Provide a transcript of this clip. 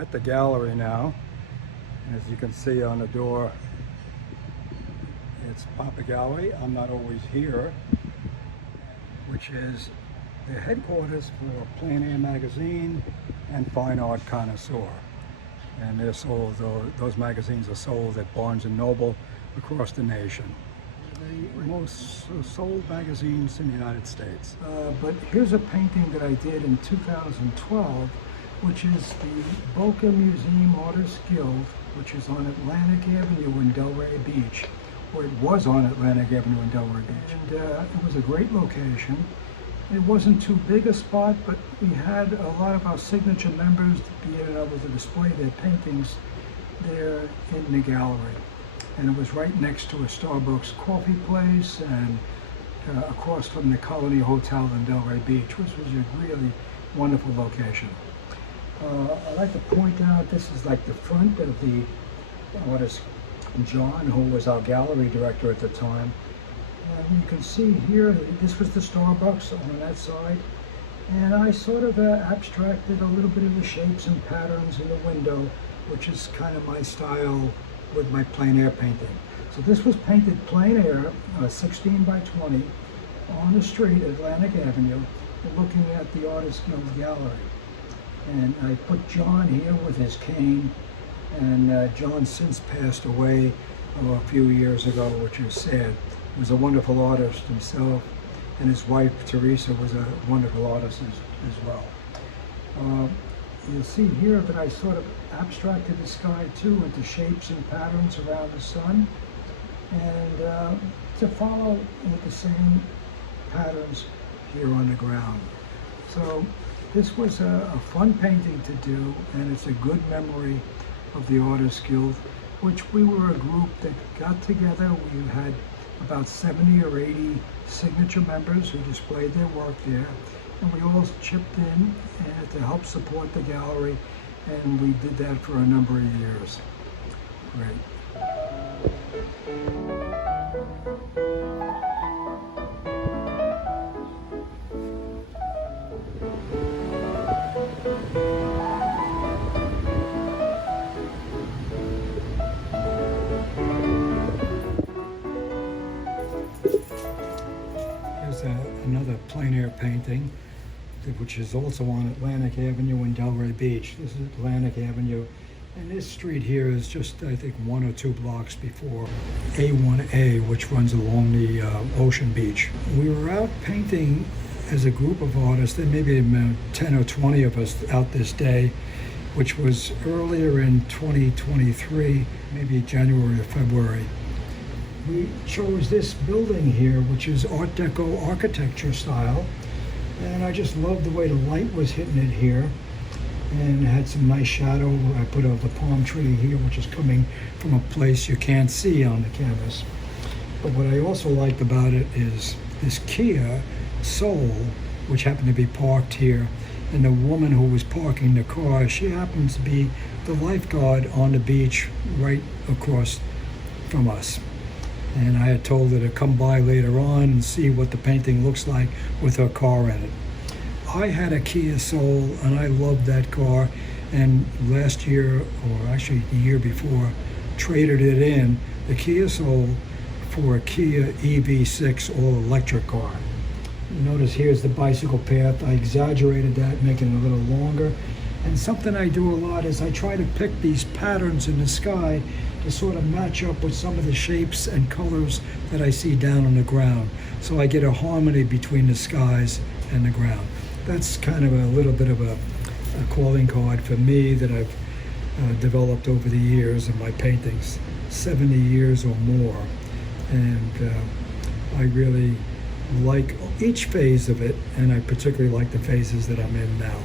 at the gallery now. As you can see on the door, it's Papagallery. I'm Not Always Here, which is the headquarters for Plein Air magazine and Fine Art Connoisseur. And they're sold, those magazines are sold at Barnes & Noble across the nation. The most sold magazines in the United States. But here's a painting that I did in 2012, which is the Boca Museum Artists Guild, which is on Atlantic Avenue in Delray Beach, or it was on Atlantic Avenue in Delray Beach. And it was a great location. It wasn't too big a spot, but we had a lot of our signature members being able to display their paintings there in the gallery. And it was right next to a Starbucks coffee place and across from the Colony Hotel in Delray Beach, which was a really wonderful location. I'd like to point out this is like the front of the artist John, who was our gallery director at the time. And you can see here, this was the Starbucks on that side. And I sort of abstracted a little bit of the shapes and patterns in the window, which is kind of my style with my plein air painting. So this was painted plein air, 16 by 20, on the street, Atlantic Avenue, looking at the Artist Guild Gallery. And I put John here with his cane, and John since passed away a few years ago, which is sad. He was a wonderful artist himself, and his wife Teresa was a wonderful artist as well. You'll see here that I sort of abstracted the sky too into shapes and patterns around the sun, and to follow with the same patterns here on the ground. So this was a fun painting to do, and it's a good memory of the Artists Guild, which we were a group that got together. We had about 70 or 80 signature members who displayed their work there, and we all chipped in to help support the gallery, and we did that for a number of years. Great. Here's another plein air painting, which is also on Atlantic Avenue in Delray Beach. This is Atlantic Avenue, and this street here is just, I think, 1 or 2 blocks before A1A, which runs along the Ocean Beach. We were out painting as a group of artists. There may be 10 or 20 of us out this day, which was earlier in 2023, maybe January or February. We chose this building here, which is Art Deco architecture style. And I just loved the way the light was hitting it here, and it had some nice shadow. I put the palm tree here, which is coming from a place you can't see on the canvas. But what I also liked about it is this Kia Soul, which happened to be parked here, and the woman who was parking the car, she happens to be the lifeguard on the beach right across from us. And I had told her to come by later on and see what the painting looks like with her car in it. I had a Kia Soul, and I loved that car, and last year, or actually the year before, traded it in, the Kia Soul, for a Kia EV6 all-electric car. You notice here's the bicycle path. I exaggerated that, making it a little longer. And something I do a lot is I try to pick these patterns in the sky to sort of match up with some of the shapes and colors that I see down on the ground. So I get a harmony between the skies and the ground. That's kind of a little bit of a calling card for me that I've developed over the years in my paintings, 70 years or more. And I really like each phase of it, and I particularly like the phases that I'm in now.